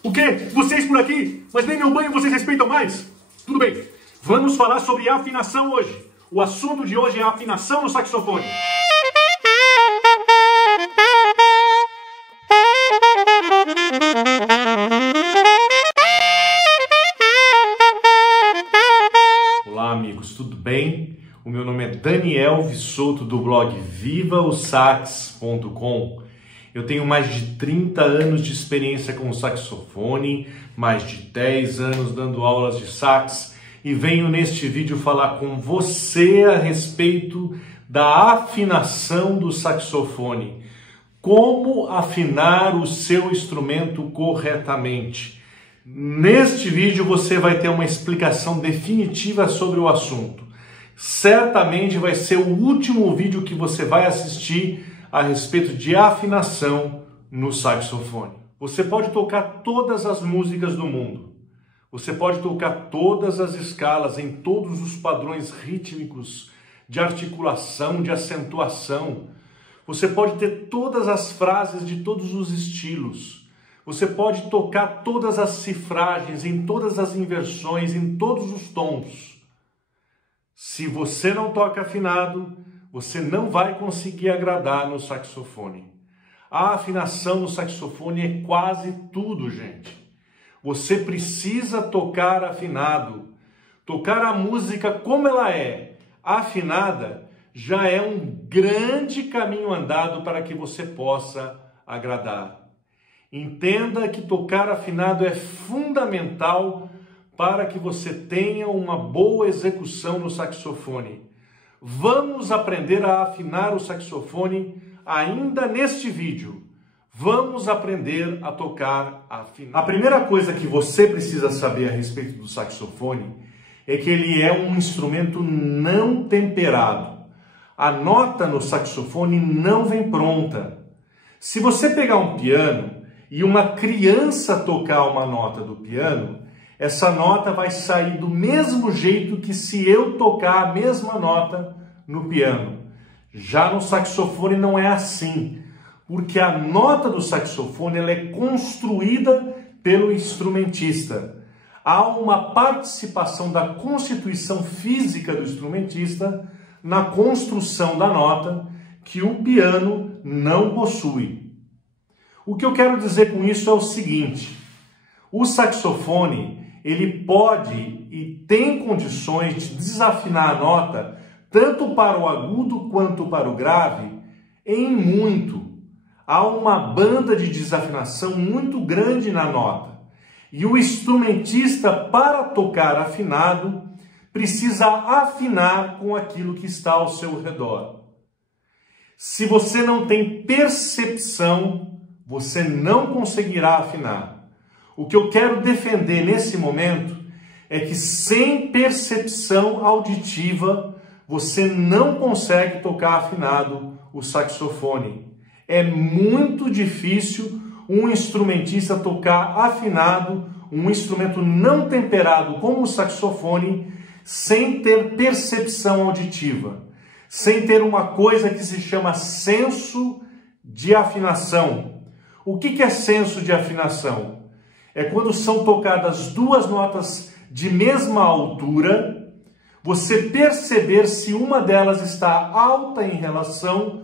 O quê? Vocês por aqui? Mas nem meu banho vocês respeitam mais? Tudo bem, vamos falar sobre afinação hoje. O assunto de hoje é a afinação no saxofone. Olá amigos, tudo bem? O meu nome é Daniel Vissoto do blog vivaosax.com. Eu tenho mais de 30 anos de experiência com o saxofone, mais de 10 anos dando aulas de sax e venho neste vídeo falar com você a respeito da afinação do saxofone. Como afinar o seu instrumento corretamente. Neste vídeo você vai ter uma explicação definitiva sobre o assunto. Certamente vai ser o último vídeo que você vai assistir a respeito de afinação no saxofone. Você pode tocar todas as músicas do mundo. Você pode tocar todas as escalas em todos os padrões rítmicos, de articulação, de acentuação. Você pode ter todas as frases de todos os estilos. Você pode tocar todas as cifragens, em todas as inversões, em todos os tons. Se você não toca afinado, você não vai conseguir agradar no saxofone. A afinação no saxofone é quase tudo, gente. Você precisa tocar afinado. Tocar a música como ela é, afinada, já é um grande caminho andado para que você possa agradar. Entenda que tocar afinado é fundamental para que você tenha uma boa execução no saxofone. Vamos aprender a afinar o saxofone ainda neste vídeo. Vamos aprender a tocar afinado. A primeira coisa que você precisa saber a respeito do saxofone é que ele é um instrumento não temperado. A nota no saxofone não vem pronta. Se você pegar um piano e uma criança tocar uma nota do piano, essa nota vai sair do mesmo jeito que se eu tocar a mesma nota no piano. Já no saxofone não é assim, porque a nota do saxofone ela é construída pelo instrumentista. Há uma participação da constituição física do instrumentista na construção da nota que o piano não possui. O que eu quero dizer com isso é o seguinte: o saxofone ele pode e tem condições de desafinar a nota tanto para o agudo quanto para o grave em muito. Há uma banda de desafinação muito grande na nota. E o instrumentista, para tocar afinado, precisa afinar com aquilo que está ao seu redor. Se você não tem percepção, você não conseguirá afinar. O que eu quero defender nesse momento é que sem percepção auditiva, você não consegue tocar afinado o saxofone. É muito difícil um instrumentista tocar afinado um instrumento não temperado como o saxofone sem ter percepção auditiva, sem ter uma coisa que se chama senso de afinação. O que é senso de afinação? É quando são tocadas duas notas de mesma altura, você perceber se uma delas está alta em relação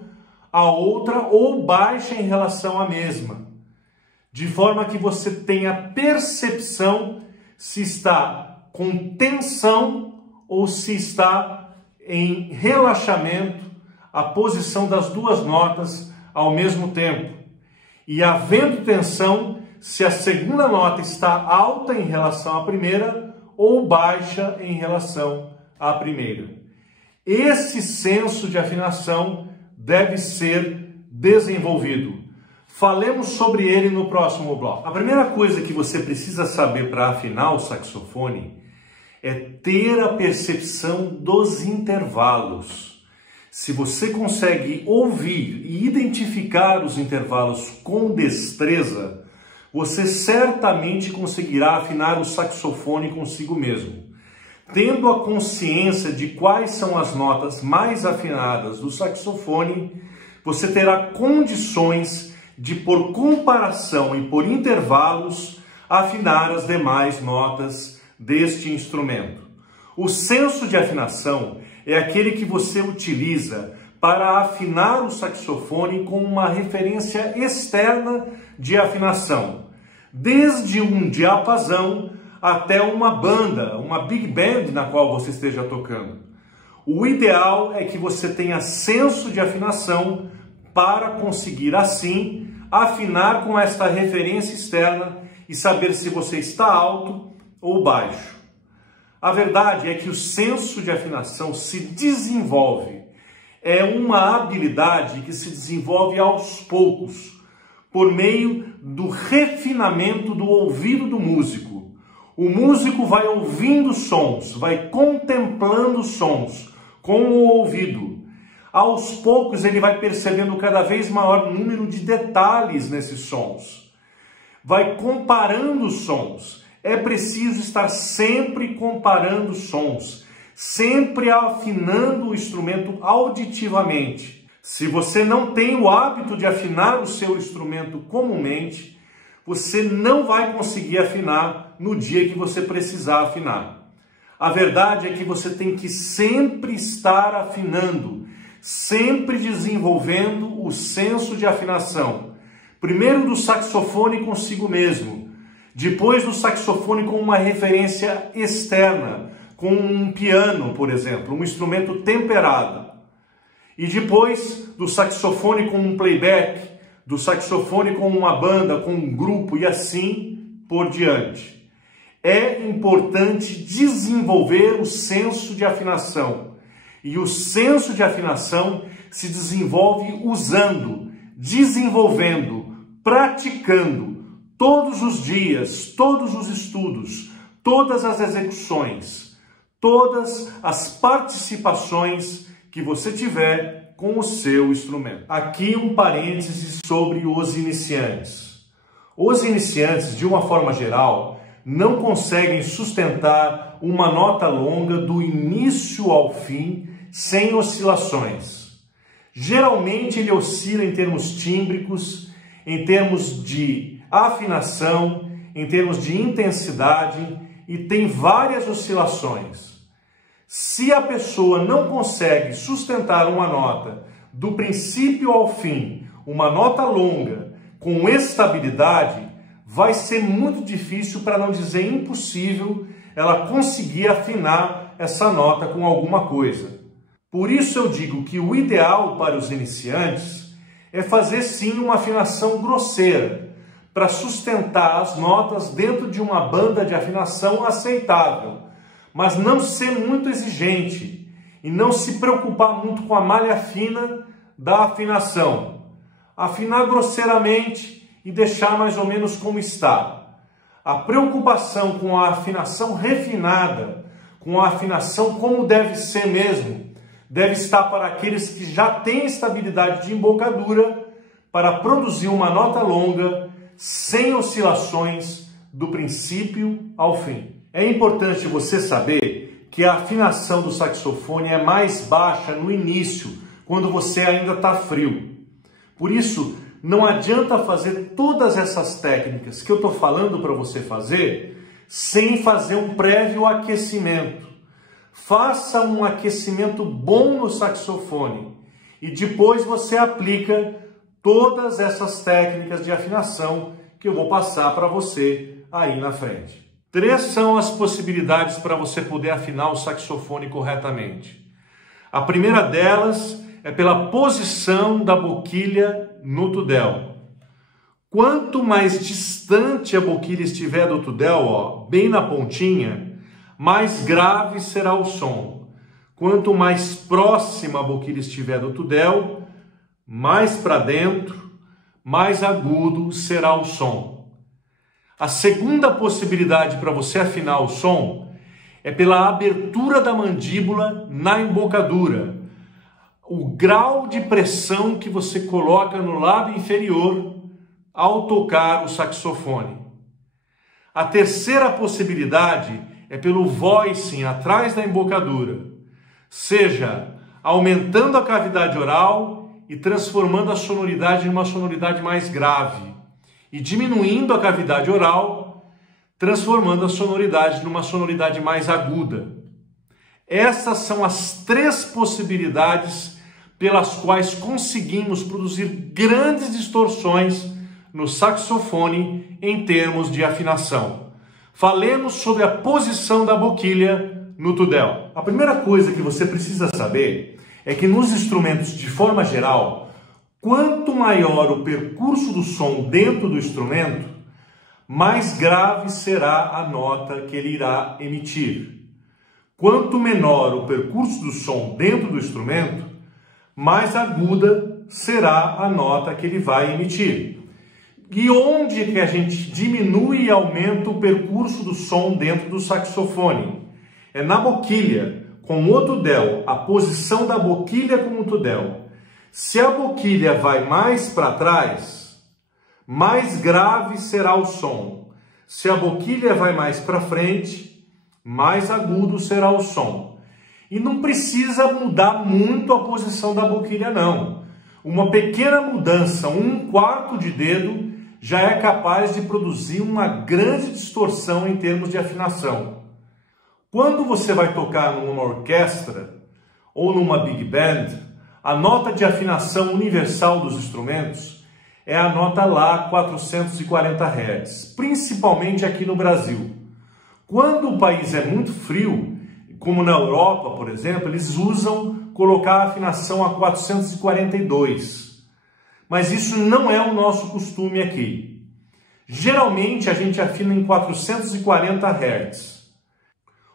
à outra ou baixa em relação à mesma. De forma que você tenha percepção se está com tensão ou se está em relaxamento a posição das duas notas ao mesmo tempo. E havendo tensão, se a segunda nota está alta em relação à primeira ou baixa em relação à primeira. Esse senso de afinação deve ser desenvolvido. Falemos sobre ele no próximo bloco. A primeira coisa que você precisa saber para afinar o saxofone é ter a percepção dos intervalos. Se você consegue ouvir e identificar os intervalos com destreza, você certamente conseguirá afinar o saxofone consigo mesmo. Tendo a consciência de quais são as notas mais afinadas do saxofone, você terá condições de, por comparação e por intervalos, afinar as demais notas deste instrumento. O senso de afinação é aquele que você utiliza para afinar o saxofone com uma referência externa de afinação, desde um diapasão até uma banda, uma big band na qual você esteja tocando. O ideal é que você tenha senso de afinação para conseguir, assim, afinar com esta referência externa e saber se você está alto ou baixo. A verdade é que o senso de afinação se desenvolve. É uma habilidade que se desenvolve aos poucos, por meio do refinamento do ouvido do músico. O músico vai ouvindo sons, vai contemplando sons com o ouvido. Aos poucos ele vai percebendo cada vez maior número de detalhes nesses sons. Vai comparando os sons. É preciso estar sempre comparando sons, sempre afinando o instrumento auditivamente. Se você não tem o hábito de afinar o seu instrumento comumente, você não vai conseguir afinar no dia que você precisar afinar. A verdade é que você tem que sempre estar afinando, sempre desenvolvendo o senso de afinação. Primeiro do saxofone consigo mesmo, depois do saxofone com uma referência externa, com um piano, por exemplo, um instrumento temperado. E depois do saxofone com um playback, do saxofone com uma banda, com um grupo e assim por diante. É importante desenvolver o senso de afinação. E o senso de afinação se desenvolve usando, desenvolvendo, praticando, todos os dias, todos os estudos, todas as execuções, todas as participações que você tiver com o seu instrumento. Aqui um parêntese sobre os iniciantes. Os iniciantes, de uma forma geral, não conseguem sustentar uma nota longa do início ao fim sem oscilações. Geralmente ele oscila em termos tímbricos, em termos de afinação, em termos de intensidade e tem várias oscilações. Se a pessoa não consegue sustentar uma nota do princípio ao fim, uma nota longa, com estabilidade, vai ser muito difícil, para não dizer impossível, ela conseguir afinar essa nota com alguma coisa. Por isso eu digo que o ideal para os iniciantes é fazer sim uma afinação grosseira, para sustentar as notas dentro de uma banda de afinação aceitável, mas não ser muito exigente e não se preocupar muito com a malha fina da afinação. Afinar grosseiramente e deixar mais ou menos como está. A preocupação com a afinação refinada, com a afinação como deve ser mesmo, deve estar para aqueles que já têm estabilidade de embocadura para produzir uma nota longa, sem oscilações do princípio ao fim. É importante você saber que a afinação do saxofone é mais baixa no início, quando você ainda está frio. Por isso, não adianta fazer todas essas técnicas que eu estou falando para você fazer sem fazer um prévio aquecimento. Faça um aquecimento bom no saxofone e depois você aplica todas essas técnicas de afinação que eu vou passar para você aí na frente. 3 são as possibilidades para você poder afinar o saxofone corretamente. A primeira delas é pela posição da boquilha no tudel. Quanto mais distante a boquilha estiver do tudel, ó, bem na pontinha, mais grave será o som. Quanto mais próxima a boquilha estiver do tudel, mais para dentro, mais agudo será o som. A segunda possibilidade para você afinar o som é pela abertura da mandíbula na embocadura. O grau de pressão que você coloca no lábio inferior ao tocar o saxofone. A terceira possibilidade é pelo voicing atrás da embocadura, seja aumentando a cavidade oral e transformando a sonoridade em uma sonoridade mais grave, e diminuindo a cavidade oral transformando a sonoridade numa sonoridade mais aguda. Essas são as 3 possibilidades pelas quais conseguimos produzir grandes distorções no saxofone em termos de afinação. Falemos sobre a posição da boquilha no tudel. A primeira coisa que você precisa saber é que nos instrumentos, de forma geral, quanto maior o percurso do som dentro do instrumento, mais grave será a nota que ele irá emitir. Quanto menor o percurso do som dentro do instrumento, mais aguda será a nota que ele vai emitir. E onde que a gente diminui e aumenta o percurso do som dentro do saxofone? É na boquilha, com o tudel, a posição da boquilha com o tudel. Se a boquilha vai mais para trás, mais grave será o som. Se a boquilha vai mais para frente, mais agudo será o som. E não precisa mudar muito a posição da boquilha, não. Uma pequena mudança, 1/4 de dedo, já é capaz de produzir uma grande distorção em termos de afinação. Quando você vai tocar numa orquestra ou numa big band, a nota de afinação universal dos instrumentos é a nota Lá 440 Hz, principalmente aqui no Brasil. Quando o país é muito frio, como na Europa, por exemplo, eles usam colocar a afinação a 442. Mas isso não é o nosso costume aqui. Geralmente a gente afina em 440 Hz.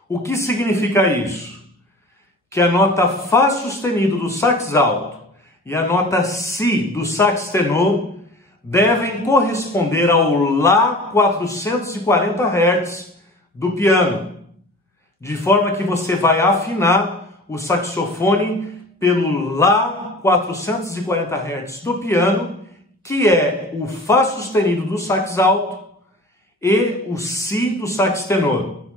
O que significa isso? Que a nota Fá sustenido do sax alto e a nota Si do sax tenor devem corresponder ao Lá 440 Hz do piano, de forma que você vai afinar o saxofone pelo Lá 440 Hz do piano, que é o Fá sustenido do sax alto e o Si do sax tenor,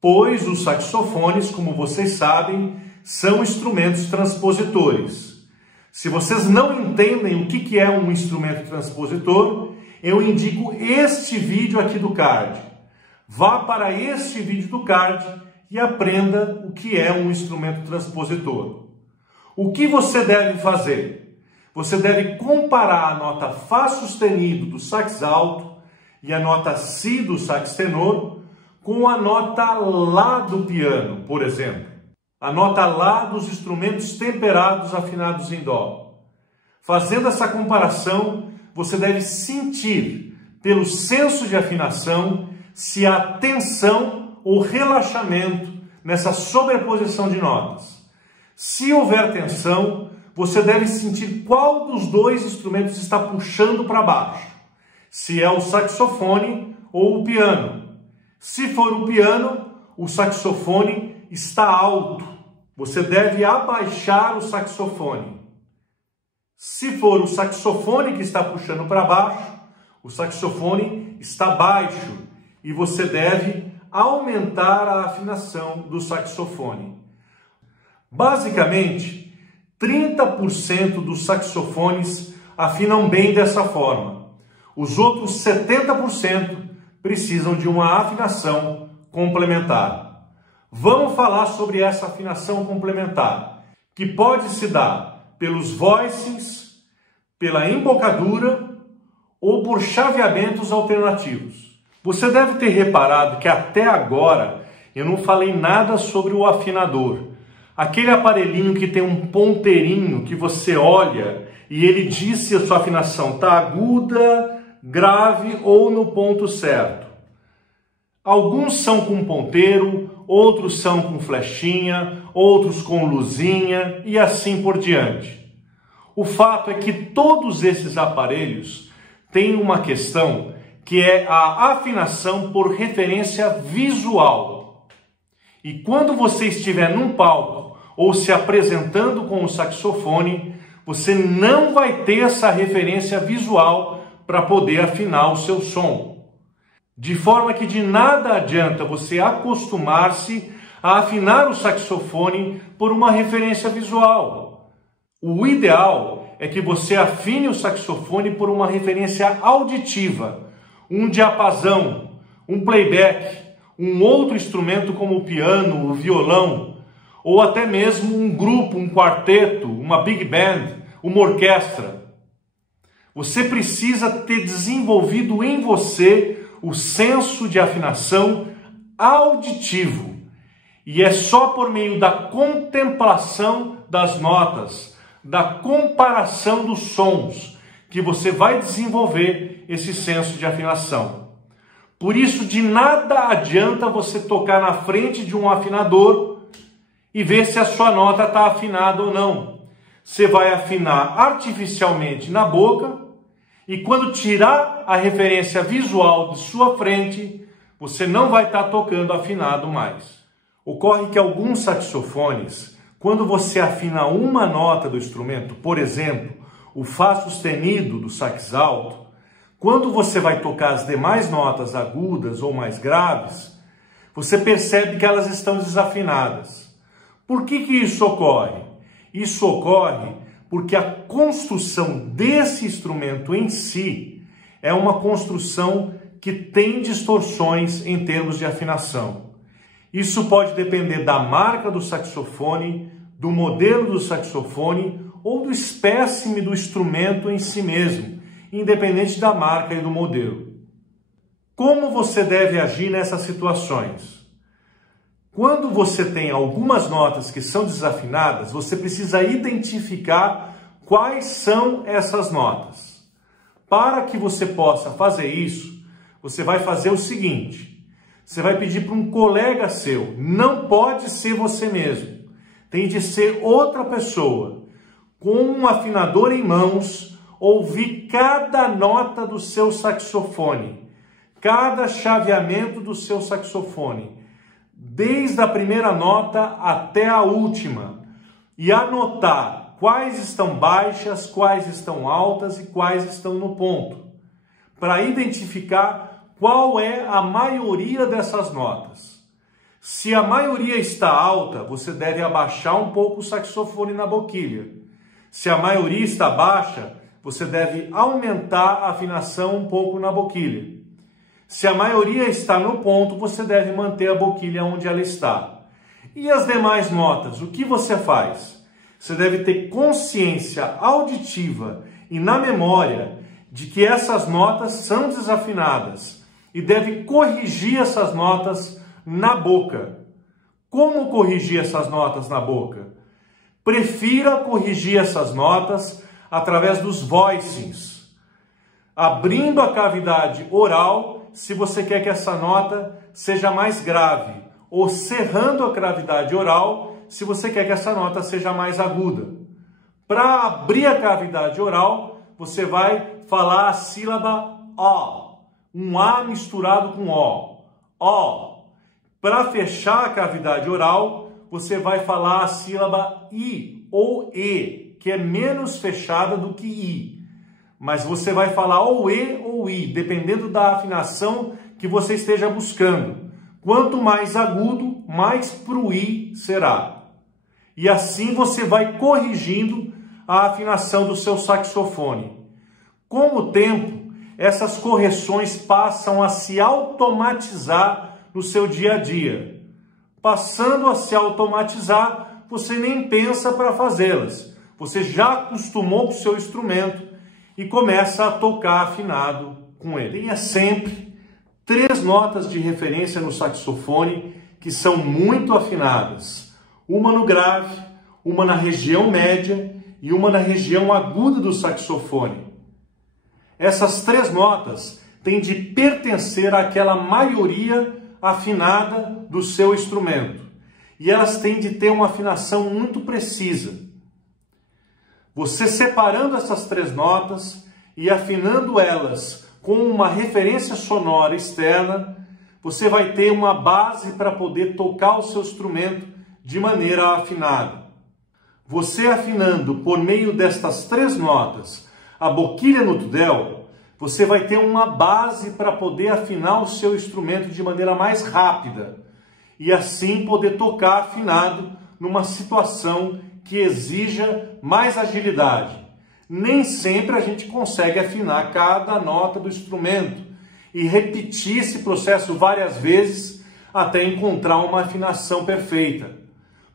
pois os saxofones, como vocês sabem, são instrumentos transpositores. Se vocês não entendem o que é um instrumento transpositor, eu indico este vídeo aqui do card. Vá para este vídeo do card e aprenda o que é um instrumento transpositor. O que você deve fazer? Você deve comparar a nota Fá sustenido do sax alto e a nota Si do sax tenor com a nota Lá do piano, por exemplo. A nota Lá dos instrumentos temperados afinados em Dó. Fazendo essa comparação, você deve sentir, pelo senso de afinação, se há tensão ou relaxamento nessa sobreposição de notas. Se houver tensão, você deve sentir qual dos dois instrumentos está puxando para baixo. Se é o saxofone ou o piano. Se for o piano, o saxofone está alto. Você deve abaixar o saxofone. Se for o saxofone que está puxando para baixo, o saxofone está baixo e você deve aumentar a afinação do saxofone. Basicamente, 30% dos saxofones afinam bem dessa forma. Os outros 70% precisam de uma afinação complementar. Vamos falar sobre essa afinação complementar, que pode se dar pelos voicings, pela embocadura ou por chaveamentos alternativos. Você deve ter reparado que até agora eu não falei nada sobre o afinador. Aquele aparelhinho que tem um ponteirinho que você olha e ele diz se a sua afinação está aguda, grave ou no ponto certo. Alguns são com ponteiro, outros são com flechinha, outros com luzinha e assim por diante. O fato é que todos esses aparelhos têm uma questão que é a afinação por referência visual. E quando você estiver num palco ou se apresentando com o saxofone, você não vai ter essa referência visual para poder afinar o seu som. De forma que de nada adianta você acostumar-se a afinar o saxofone por uma referência visual. O ideal é que você afine o saxofone por uma referência auditiva, um diapasão, um playback, um outro instrumento como o piano, o violão, ou até mesmo um grupo, um quarteto, uma big band, uma orquestra. Você precisa ter desenvolvido em você o senso de afinação auditivo. E é só por meio da contemplação das notas, da comparação dos sons, que você vai desenvolver esse senso de afinação. Por isso, de nada adianta você tocar na frente de um afinador e ver se a sua nota está afinada ou não. Você vai afinar artificialmente na boca e quando tirar a referência visual de sua frente, você não vai estar tocando afinado mais. Ocorre que alguns saxofones, quando você afina uma nota do instrumento, por exemplo, o Fá sustenido do sax alto, quando você vai tocar as demais notas agudas ou mais graves, você percebe que elas estão desafinadas. Por que isso ocorre? Isso ocorre porque a construção desse instrumento em si é uma construção que tem distorções em termos de afinação. Isso pode depender da marca do saxofone, do modelo do saxofone ou do espécime do instrumento em si mesmo, independente da marca e do modelo. Como você deve agir nessas situações? Quando você tem algumas notas que são desafinadas, você precisa identificar quais são essas notas. Para que você possa fazer isso, você vai fazer o seguinte: você vai pedir para um colega seu, não pode ser você mesmo, tem de ser outra pessoa, com um afinador em mãos, ouvir cada nota do seu saxofone, cada chaveamento do seu saxofone, desde a primeira nota até a última, e anotar quais estão baixas, quais estão altas e quais estão no ponto, para identificar qual é a maioria dessas notas. Se a maioria está alta, você deve abaixar um pouco o saxofone na boquilha. Se a maioria está baixa, você deve aumentar a afinação um pouco na boquilha. Se a maioria está no ponto, você deve manter a boquilha onde ela está. E as demais notas, o que você faz? Você deve ter consciência auditiva e na memória de que essas notas são desafinadas e deve corrigir essas notas na boca. Como corrigir essas notas na boca? Prefira corrigir essas notas através dos voicings, abrindo a cavidade oral se você quer que essa nota seja mais grave, ou cerrando a cavidade oral se você quer que essa nota seja mais aguda. Para abrir a cavidade oral, você vai falar a sílaba O, um A misturado com O. O. Para fechar a cavidade oral, você vai falar a sílaba I ou E, que é menos fechada do que I. Mas você vai falar ou E ou I, dependendo da afinação que você esteja buscando. Quanto mais agudo, mais pro I será. E assim você vai corrigindo a afinação do seu saxofone. Com o tempo, essas correções passam a se automatizar no seu dia a dia. Passando a se automatizar, você nem pensa para fazê-las. Você já acostumou com o seu instrumento e começa a tocar afinado com ele. Tenha sempre 3 notas de referência no saxofone que são muito afinadas. Uma no grave, uma na região média e uma na região aguda do saxofone. Essas 3 notas têm de pertencer àquela maioria afinada do seu instrumento. E elas têm de ter uma afinação muito precisa. Você separando essas 3 notas e afinando elas com uma referência sonora externa, você vai ter uma base para poder tocar o seu instrumento de maneira afinada. Você afinando por meio destas 3 notas a boquilha no tudel, você vai ter uma base para poder afinar o seu instrumento de maneira mais rápida e assim poder tocar afinado numa situação que exija mais agilidade. Nem sempre a gente consegue afinar cada nota do instrumento e repetir esse processo várias vezes até encontrar uma afinação perfeita.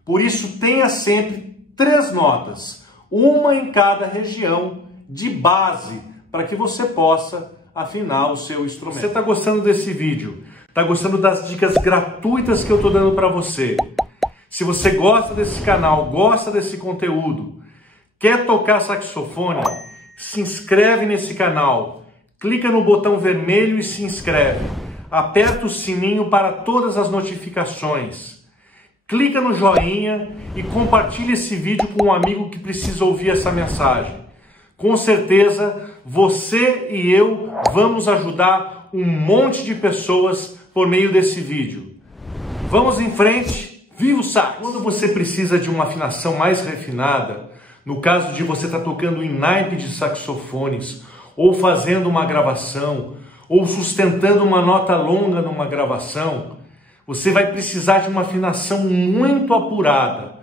Por isso, tenha sempre 3 notas, uma em cada região de base, para que você possa afinar o seu instrumento. Você está gostando desse vídeo? Está gostando das dicas gratuitas que eu estou dando para você? Se você gosta desse canal, gosta desse conteúdo, quer tocar saxofone, se inscreve nesse canal, clica no botão vermelho e se inscreve. Aperta o sininho para todas as notificações. Clica no joinha e compartilha esse vídeo com um amigo que precisa ouvir essa mensagem. Com certeza, você e eu vamos ajudar um monte de pessoas por meio desse vídeo. Vamos em frente! Viva o sax! Quando você precisa de uma afinação mais refinada, no caso de você estar tocando em naipe de saxofones, ou fazendo uma gravação, ou sustentando uma nota longa numa gravação, você vai precisar de uma afinação muito apurada.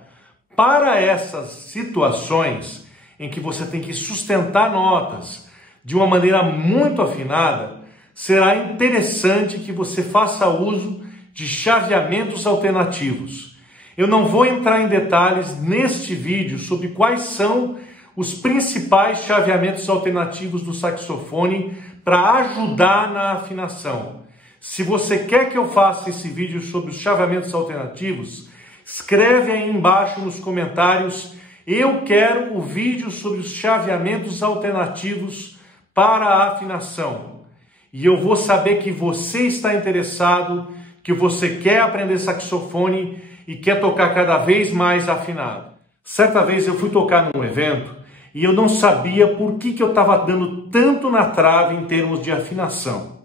Para essas situações em que você tem que sustentar notas de uma maneira muito afinada, será interessante que você faça uso de chaveamentos alternativos. Eu não vou entrar em detalhes neste vídeo sobre quais são os principais chaveamentos alternativos do saxofone para ajudar na afinação. Se você quer que eu faça esse vídeo sobre os chaveamentos alternativos, escreve aí embaixo nos comentários: eu quero o vídeo sobre os chaveamentos alternativos para a afinação. E eu vou saber que você está interessado, que você quer aprender saxofone e quer tocar cada vez mais afinado. Certa vez eu fui tocar num evento e eu não sabia por que eu estava dando tanto na trave em termos de afinação.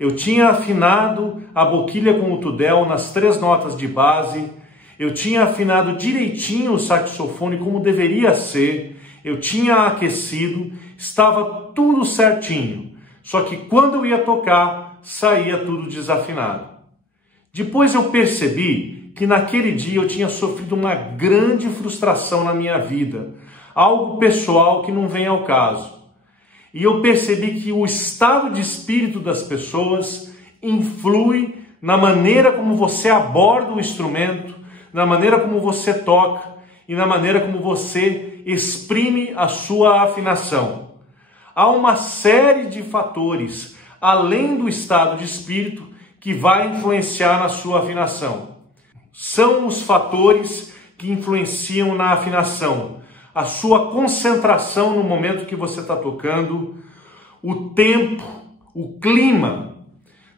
Eu tinha afinado a boquilha com o tudel nas 3 notas de base, eu tinha afinado direitinho o saxofone como deveria ser, eu tinha aquecido, estava tudo certinho. Só que quando eu ia tocar, saía tudo desafinado. Depois eu percebi que naquele dia eu tinha sofrido uma grande frustração na minha vida, algo pessoal que não vem ao caso. E eu percebi que o estado de espírito das pessoas influi na maneira como você aborda o instrumento, na maneira como você toca e na maneira como você exprime a sua afinação. Há uma série de fatores, além do estado de espírito, que vai influenciar na sua afinação. São os fatores que influenciam na afinação: a sua concentração no momento que você está tocando, o tempo, o clima,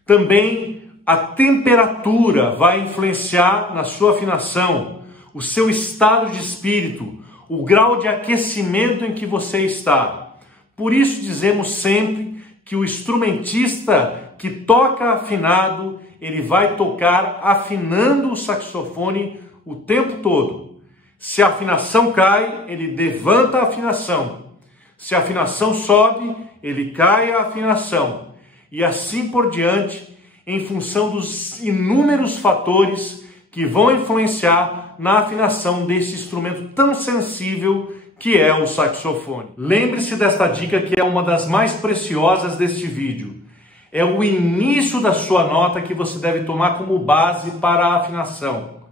também a temperatura vai influenciar na sua afinação, o seu estado de espírito, o grau de aquecimento em que você está. Por isso dizemos sempre que o instrumentista que toca afinado, ele vai tocar afinando o saxofone o tempo todo. Se a afinação cai, ele levanta a afinação. Se a afinação sobe, ele cai a afinação. E assim por diante, em função dos inúmeros fatores que vão influenciar na afinação desse instrumento tão sensível que é o saxofone. Lembre-se desta dica, que é uma das mais preciosas deste vídeo. É o início da sua nota que você deve tomar como base para a afinação.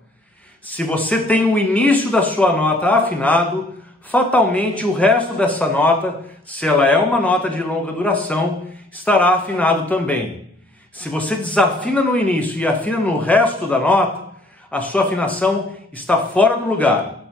Se você tem o início da sua nota afinado, fatalmente o resto dessa nota, se ela é uma nota de longa duração, estará afinado também. Se você desafina no início e afina no resto da nota, a sua afinação está fora do lugar.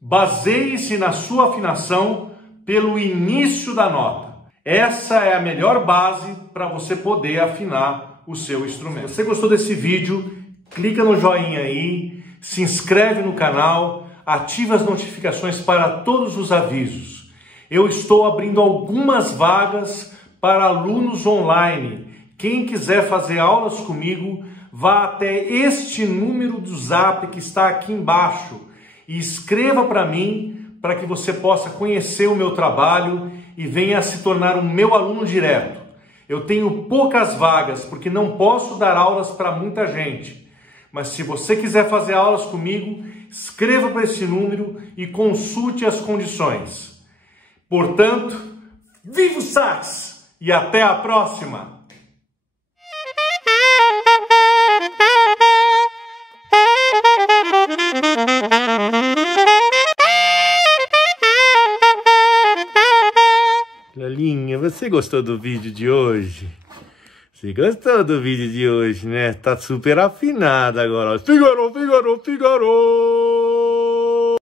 Baseie-se na sua afinação pelo início da nota. Essa é a melhor base para você poder afinar o seu instrumento. Se você gostou desse vídeo, clica no joinha aí, se inscreve no canal, ativa as notificações para todos os avisos. Eu estou abrindo algumas vagas para alunos online. Quem quiser fazer aulas comigo, vá até este número do Zap que está aqui embaixo e escreva para mim, para que você possa conhecer o meu trabalho e venha a se tornar um meu aluno direto. Eu tenho poucas vagas, porque não posso dar aulas para muita gente. Mas se você quiser fazer aulas comigo, escreva para esse número e consulte as condições. Portanto, viva o sax e até a próxima! Lolinha, você gostou do vídeo de hoje? Você gostou do vídeo de hoje, né? Tá super afinado agora. Figaro, Figaro, Figaro!